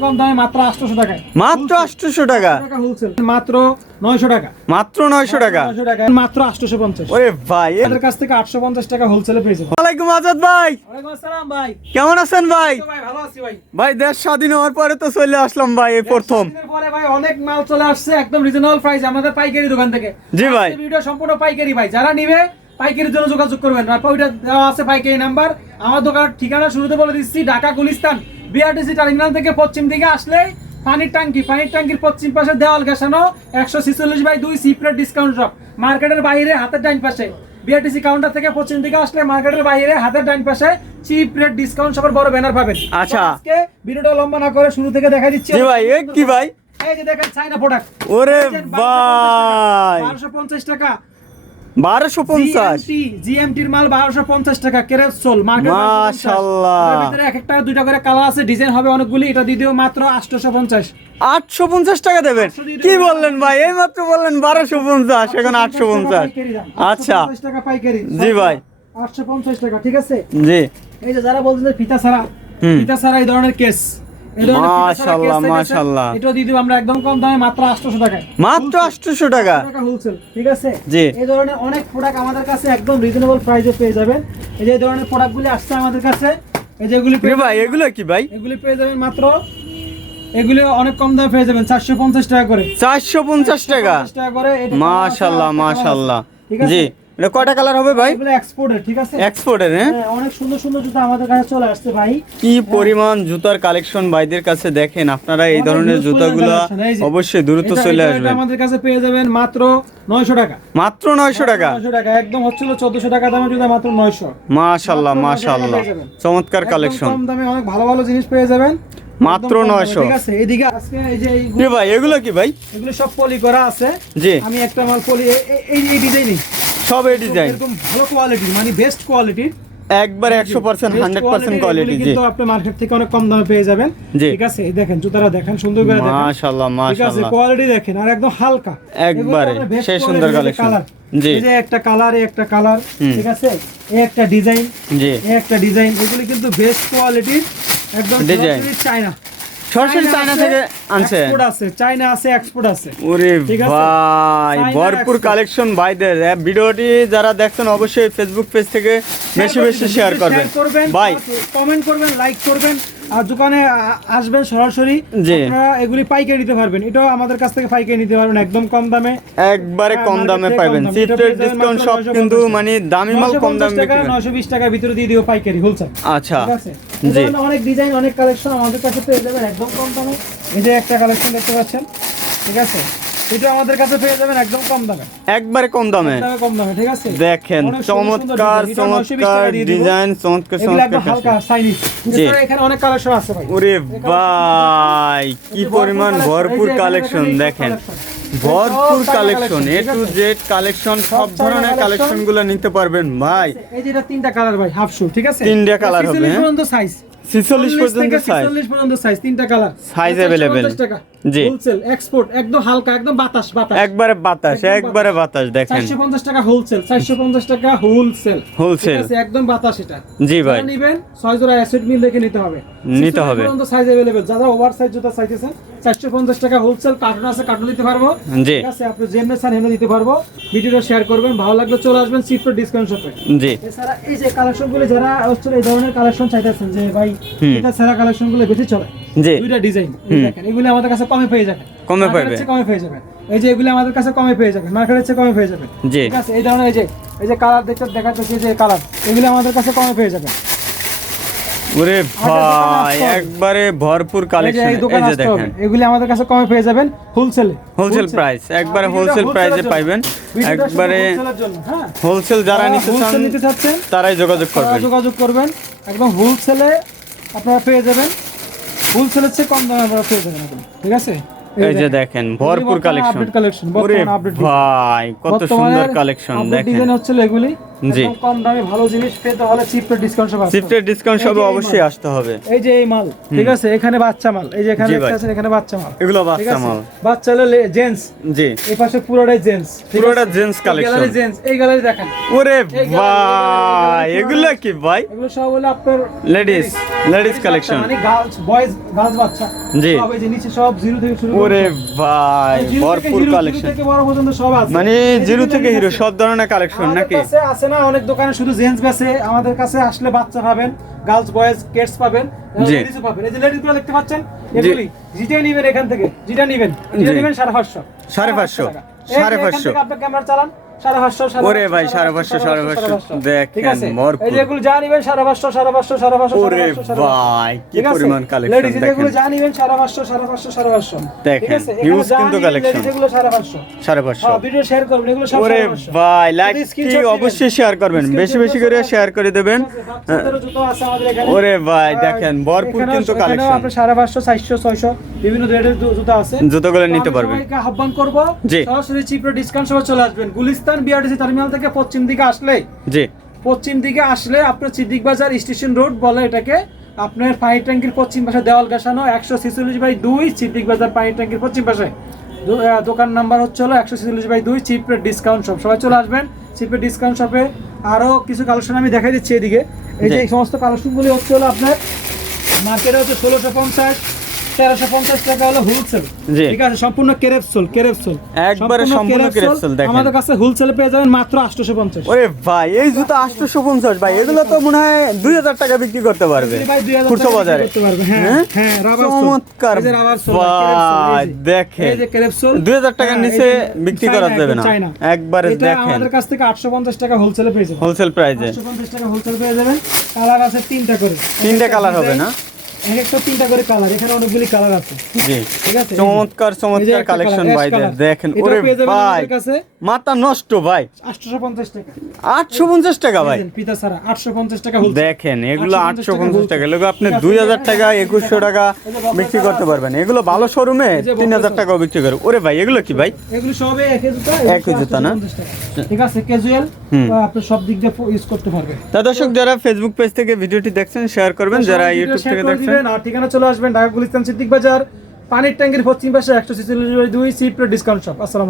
কম দামে মাত্র 800 টাকায়। মাত্র আটশোশো টাকা? টাকা হোলসেল মাত্র 900 টাকা। মাত্র নয়শো টাকা? 900 টাকা। মাত্র 850 ওরে ভাই এ- কাছ থেকে 850 টাকা হোলসেলে পেয়ে যাবেন। ওয়ালাইকুম আজাদ ভাই। ওয়ালাইকুম আসসালাম ভাই। কেমন আছেন ভাই? ভাই ভালো আছি ভাই। ভাই দেশ স্বাধীন হওয়ার পরে তো চলে আসলাম ভাই এই প্রথম। পরে ভাই অনেক মাল চলে আসছে একদম রিজনেবল প্রাইস আমাদের পাইকারি দোকান থেকে। জি ভাই। ভিডিও সম্পূর্ণ পাইকারি ভাই। যারা নিবে পাইকারির জন্য যোগাযোগ করবেন। ওইটা দেওয়া আছে পাইকারি নাম্বার আমার দোকানের ঠিকানা শুরুতে বলে দিচ্ছি ঢাকা গুলিস্তান। বিআরটিসি টার্মিনাল থেকে পশ্চিম দিকে আসলেই পানির ট্যাঙ্কি পানির ট্যাঙ্কির পশ্চিম পাশে দেওয়াল ঘেসানো একশো ছিচল্লিশ বাই দুই সিপ্রেট ডিসকাউন্ট শপ মার্কেটের বাইরে হাতের ডাইন পাশে। বিআরটিসি কাউন্টার থেকে পশ্চিম দিকে আসলে মার্কেটের বাইরে হাতের ডাইন পাশে চিপ রেট ডিসকাউন্ট শপের বড় ব্যানার পাবেন। আচ্ছা। আজকে ভিডিওটা লম্বা না করে শুরু থেকে দেখা দিচ্ছি। জি ভাই এ কি ভাই? এই যে দেখেন চাইনা প্রোডাক্ট ওরে ভাই। বারোশো পঞ্চাশ টাকা। বারোশো পঞ্চাশ। জিএমটির মাল বারোশো পঞ্চাশ টাকা কেরেপ সোল মার্কেট এক একটা দুইটা করে কালার আছে ডিজাইন হবে অনেকগুলি এটা দিয়ে দিও মাত্র আটশোশো পঞ্চাশ। আটশো পঞ্চাশ টাকা দেবেন? কি বললেন ভাই? এই মাত্র বললেন বারোশো পঞ্চাশ এখন আটশো পঞ্চাশ আচ্ছা। টাকা পাইকারি। জি ভাই। আটশো পঞ্চাশ টাকা ঠিক আছে? জি। এই যে যারা বলছেন ফিতা ছাড়া। ফিতা ছাড়া এই ধরনের কেস মাশাআল্লাহ, মাশাআল্লাহ। এটা দিয়ে দিব আমরা একদম কম দামে মাত্র আটশোশো টাকায় মাত্র আটশোশো টাকা? টাকা হোলসেল ঠিক আছে? জি। এই ধরনের অনেক প্রোডাক্ট আমাদের কাছে একদম রিজনেবল প্রাইসে পেয়ে যাবেন। এই যে ধরনের প্রোডাক্টগুলি আসছে আমাদের কাছে এই যেগুলি ভাই এগুলো কি ভাই? এগুলি পেয়ে যাবেন মাত্র এগুলি অনেক কম দামে পেয়ে যাবেন চারশো পঞ্চাশ টাকা করে। চারশো পঞ্চাশ টাকা? 450 টাকা করে কালার আছে, ঠিক আছে? এটা কয়টা কালার হবে ভাই? এগুলো এক্সপোর্টের ঠিক আছে? এক্সপোর্টের হ্যাঁ? হ্যাঁ, অনেক সুন্দর সুন্দর জুতো আমাদের কাছে চলে আসছে ভাই। কি পরিমাণ জুতার কালেকশন ভাইদের কাছে দেখেন আপনারা এই ধরনের জুতাগুলো এই। অবশ্যই দ্রুত চলে এটা আমাদের কাছে পেয়ে যাবেন মাত্র নয়শো টাকা। মাত্র নয়শো টাকা? নয়শো টাকা একদম হচ্ছিল চোদ্দশো টাকা দামে জুতা মাত্র নয়শো। মাশাল্লাহ মাত্র 900 মাশাল্লাহ পেয়ে যাবেন। চমৎকার কালেকশন কম দামে অনেক ভালো ভালো জিনিস পেয়ে যাবেন। মাত্র একদম কম 900 ঠিক আছে? এদিকে আজকে এই যে এইগুলো- ভাই এগুলো কি ভাই? এগুলো সব পলি করা আছে। জি। আমি একটা মাল পলি এই এই ডিজাইনই সব এই ডিজাইন এরকম ভালো কোয়ালিটি মানে বেস্ট কোয়ালিটির একবার একশো পার্সেন্ট হান্ড্রেড পার্সেন্ট কোয়ালিটি কিন্তু আপনি মার্কেট থেকে অনেক কম দামে পেয়ে যাবেন। ঠিক আছে এই দেখেন জুতারা দেখেন সুন্দর করে দেখেন। মাশাল্লাহ ঠিক কোয়ালিটি দেখেন আর একদম হালকা। একবারে, সেই সুন্দর colour। জি। এই যে একটা কালার একটা কালার ঠিক আছে? এই একটা ডিজাইন জি। এই একটা ডিজাইন এগুলি কিন্তু বেস্ট কোয়ালিটির একদম। সরাসরি চায়না সরাসরি চায়না থেকে আনছে। export আছে চায়না আছে এক্সপোর্ট আছে। ওরে ভাই ভরপুর কালেকশন ভাইদের। ভিডিওটি যারা দেখছেন অবশ্যই ফেসবুক পেজ থেকে বেশি বেশি শেয়ার করবেন। ভাই। কমেন্ট করবেন লাইক করবেন। আর দোকানে আসবেন সরাসরি। আপনারা এগুলি পাইকারি নিতে পারবেন। এটাও আমাদের কাছ থেকে পাইকারি নিতে পারবেন একদম কম দামে। একবারে হ্যাঁ, কম দামে পাবেন যাবেন ডিসকাউন্ট সব কিন্তু মানে দামি মাল কম দামে 950 টাকা বিক্রি করেন। 920 টাকার ভিতরে দিয়ে দিও পাইকারি হোলসেল আচ্ছা। জি। অনেক ডিজাইন অনেক কালেকশন আমাদের কাছে পেয়ে যাবেন একদম কম দামে। এই যে একটা কালেকশন দেখতে পাচ্ছেন। ঠিক আছে? এটা আমাদের কাছে পেয়ে যাবেন একদম কম দামে। একবারে কম দামে। দামে কম দামে ঠিক আছে? দেখেন চমৎকার design। এটা 920 চমৎকার। ডিজাইন চমৎকার এগুলো চমৎকার হালকা চাইনিজ এখানে অনেক কালেকশন আছে ভাই। ওরে ভাই কি পরিমাণ ভরপুর কালেকশন দেখেন ভরপুর collection A to Z collection সব ধরনের। কালেকশনগুলো নিতে পারবেন ভাই। এই যে এটা তিনটা কালার ভাই হাফ শু ঠিক আছে? তিনটা colour হবে, 46 হ্যাঁ? পর্যন্ত সাইজ পর্যন্ত সাইজ 46 পর্যন্ত সাইজ তিনটা কালার available। টাকা। জি। হোলসেল এক্সপোর্ট একদম হালকা একদম বাতাস বাতাস একবারে বাতাস একদম একবারে বাতাস দেখেন 450 টাকা হোলসেল 450 টাকা হোলসেল Wholesale। একদম বাতাস এটা জি ভাই যারা নিবেন ছয় জোড়া অ্যাসিড মিল দেখে নিতে হবে নিতে হবে। সাইজ अवेलेबल যারা ওভার সাইজ জুতা চাইতেছেন 450 টাকা হোলসেল কার্টুন আছে কার্টুন দিতে পারবো জি ঠিক আছে আপনি যেমনে চান হেমনে দিতে পারবো ভিডিওটা শেয়ার করবেন ভালো লাগলে চলে আসবেন সিফ্ট ডিসকাউন্ট শপে জি এছাড়া এই যে কালেকশন গুলো যারা হচ্ছে এই ধরনের কালেকশন চাইতেছেন যে ভাই হুম। এটা ছাড়া কালেকশন গুলো বেশি চলে জি দুইটা ডিজাইন হুম। দেখেন এগুলো আমাদের কাছে কমে পেয়ে যাবেন কমে পাবে। কমে পেয়ে যাবেন এই যে এগুলো আমাদের কাছে কমে পেয়ে যাবেন মার্কেটের চেয়ে কমে পেয়ে যাবেন জি। ঠিক আছে এই ধরনের এই যে এই যে কালার দেখতে দেখাচ্ছে যে কালার এগুলো আমাদের কাছে কমে পেয়ে যাবেন ওরে ভাই একবারে ভরপুর কালেকশন এই যে দেখেন। এগুলো আমাদের কাছে কমে পেয়ে যাবেন হোলসেলে হোলসেল প্রাইস একবারে হোলসেল প্রাইসে পাইবেন। একবারে হ্যাঁ। হোলসেল যারা নিতে চান নিতে চাচ্ছেন তারাই যোগাযোগ করবেন। যোগাযোগ করবেন। একদম হোলসেলে আপনারা পেয়ে যাবেন। হোলসেলের চেয়ে কম দামে আপনারা পেয়ে যাবেন ঠিক আছে? এই যে দেখেন ভরপুর কালেকশন। আপডেট কালেকশন বর্তমান আপডেট ভাই কত সুন্দর কালেকশন দেখেন। ডিজাইন হচ্ছে এগুলি। জি। কম দামে ভালো জিনিস পেতে হলে ডিসকাউন্ট ডিসকাউন্ট অবশ্যই আসতে হবে। এই যে এই মাল ঠিক আছে? এখানে বাচ্চা মাল। এই যে এখানে। এখানে বাচ্চা মাল। এগুলো বাচ্চা মাল। বাচ্চা হলো জেন্টস জি। এই পাশে পুরোটাই জেন্টস পুরোটা জেন্টস কালেকশন গ্যালারি জেন্টস এই গ্যালারি দেখেন। ওরে ভাই এগুলো কি ভাই? এগুলো সব হলো আপনার লেডিস লেডিস কালেকশন মানে গার্লস বয়েজ গার্লস বাচ্চা। জি। সব এই যে নিচে সব জিরো থেকে শুরু ওরে। ভাই ভরপুর হিরো, কালেকশন থেকে বড় পর্যন্ত সব আছে। মানে জিরো থেকে হিরো সব ধরনের কালেকশন নাকি? আছে না অনেক দোকানে শুধু জেন্টস বেছে আমাদের কাছে আসলে বাচ্চা পাবেন গার্লস বয়েজ কিডস পাবেন। লেডিসও পাবেন এই যে দেখতে পাচ্ছেন এগুলি যেটা নেবেন এখান থেকে যেটা নেবেন যেটা। নেবেন সাড়ে পাঁচশো সাড়ে পাঁচশো, সাড়ে পাঁচশো। আপনার ক্যামেরা চালান ওরে ভাই, সাড়ে সাড়ে পাঁচশো, সাড়ে পাঁচশো। দেখেন, ঠিক আছে ভরপুর। এই যেগুলো যা নেবেন সাড়ে পাঁচশো সাড়ে পাঁচশো সাড়ে পাঁচশো ওরে পাঁচশো সাড়ে পাঁচশো। ভাই কি পরিমাণ কালেকশন Ladies যেগুলো যা নিবেন সাড়ে পাঁচশো সাড়ে পাঁচশো সাড়ে পাঁচশো দেখেন, ঠিক আছে? এখানে huge যা কিন্তু নিবেন এগুলো সাড়ে পাঁচশো সাড়ে পাঁচশো হ্যাঁ, ভিডিও শেয়ার করবেন এগুলো সব ওরে ভাই লাইক যদি অবশ্যই শেয়ার করবেন বেশি বেশি করে শেয়ার করে দেবেন ওরে ভাই দেখেন ভরপুর কিন্তু কালেকশন আপনার সাড়ে পাঁচশো চারশো ছয়শো বিভিন্ন রেটের জুতো আছে জুতোগুলো নিতে পারবেন আহ্বান করব সরাসরি চিপরে ডিসকাউন্ট সহ চলে আসবেন গুলিস্তান বিআরটিসি টার্মিনাল থেকে পশ্চিম দিকে আসলে জি। পশ্চিম দিকে আসলে আপনার সিদ্দিক বাজার স্টেশন রোড বলে এটাকে আপনার পানি ট্যাঙ্কির পশ্চিম পাশে দেওয়াল গাছানো একশো ছেচল্লিশ বাই দুই সিদ্দিক বাজার পানি ট্যাঙ্কির পশ্চিম পাশে। দোকান নাম্বার হচ্ছে হলো একশো ছেচল্লিশ বাই দুই চিপের ডিসকাউন্ট শপ সবাই চলে আসবেন চিপের ডিসকাউন্ট শপে আরও কিছু কালেকশন আমি দেখাই দিচ্ছি এদিকে। এই যে এই সমস্ত কালেকশনগুলি হচ্ছে হলো আপনার মার্কেটে হচ্ছে ষোলোশো পঞ্চাশ তেরোশো পঞ্চাশ টাকা হলো হোলসেল ঠিক আছে সম্পূর্ণ কেরেপসোল কেরেপসোল একবারে সম্পূর্ণ কেরেপসোল দেখেন। আমাদের কাছে হোলসেলে পেয়ে যাবেন মাত্র আটশোশো পঞ্চাশ ওরে ভাই এই জুতো আটশোশো পঞ্চাশ ভাই এগুলো তো মনে হয় দুই হাজার টাকা বিক্রি করতে পারবে। ভাই 2000 খুচরো টাকা বাজারে। বিক্রি করতে পারবে, হ্যাঁ, হ্যাঁ? হ্যাঁ, চমৎকার এই যে rubber sole, ভাই দেখেন। এই যে Crepsol, 2000 টাকার হ্যাঁ, নিচে বিক্রি করা যাবে না। একবারে দেখেন। আমাদের কাছ থেকে 850 টাকা হোলসেলে পেয়ে যাবেন। হোলসেল প্রাইসে 850 টাকা হোলসেল পেয়ে যাবেন। কালার আছে তিনটা করে। তিনটে কালার হবে না? এক একটা তিনটা করে কালার এখানে অনেকগুলি কালার আছে। জি। ঠিক আছে? চমৎকার চমৎকার কালেকশন colour, ভাই ash color। দেখেন ওরে ভাই মাথা নষ্ট ভাই। 850 টাকা। আটশো পঞ্চাশ টাকা ভাই। দেখেন, পিতা ছাড়া 850 টাকা দেখেন এগুলো 850 আটশো পঞ্চাশ টাকা। এগুলো আপনি টাকা টাকা বিক্রি করতে পারবেন। এগুলো ভালো শোরুমে এই যে তিন হাজার বক্স টাকাও বিক্রি করে। ওরে ভাই এগুলো কি ভাই? এগুলো সবে জুতা না? ঠিক আছে ক্যাজুয়াল আপনি সব দিক দিয়ে ইউজ করতে পারবেন। তা দর্শক যারা ফেসবুক পেজ থেকে ভিডিওটি দেখছেন শেয়ার করবেন। যারা ইউটিউব থেকে দেখছেন দিবেন, আর ঠিকানা চলে আসবেন ঢাকা গুলিস্তান সিদ্দিক বাজার পানির ট্যাঙ্কির পশ্চিম পাশে একশো ছেচল্লিশ দুই সি ডিসকাউন্ট শপ আসসালাম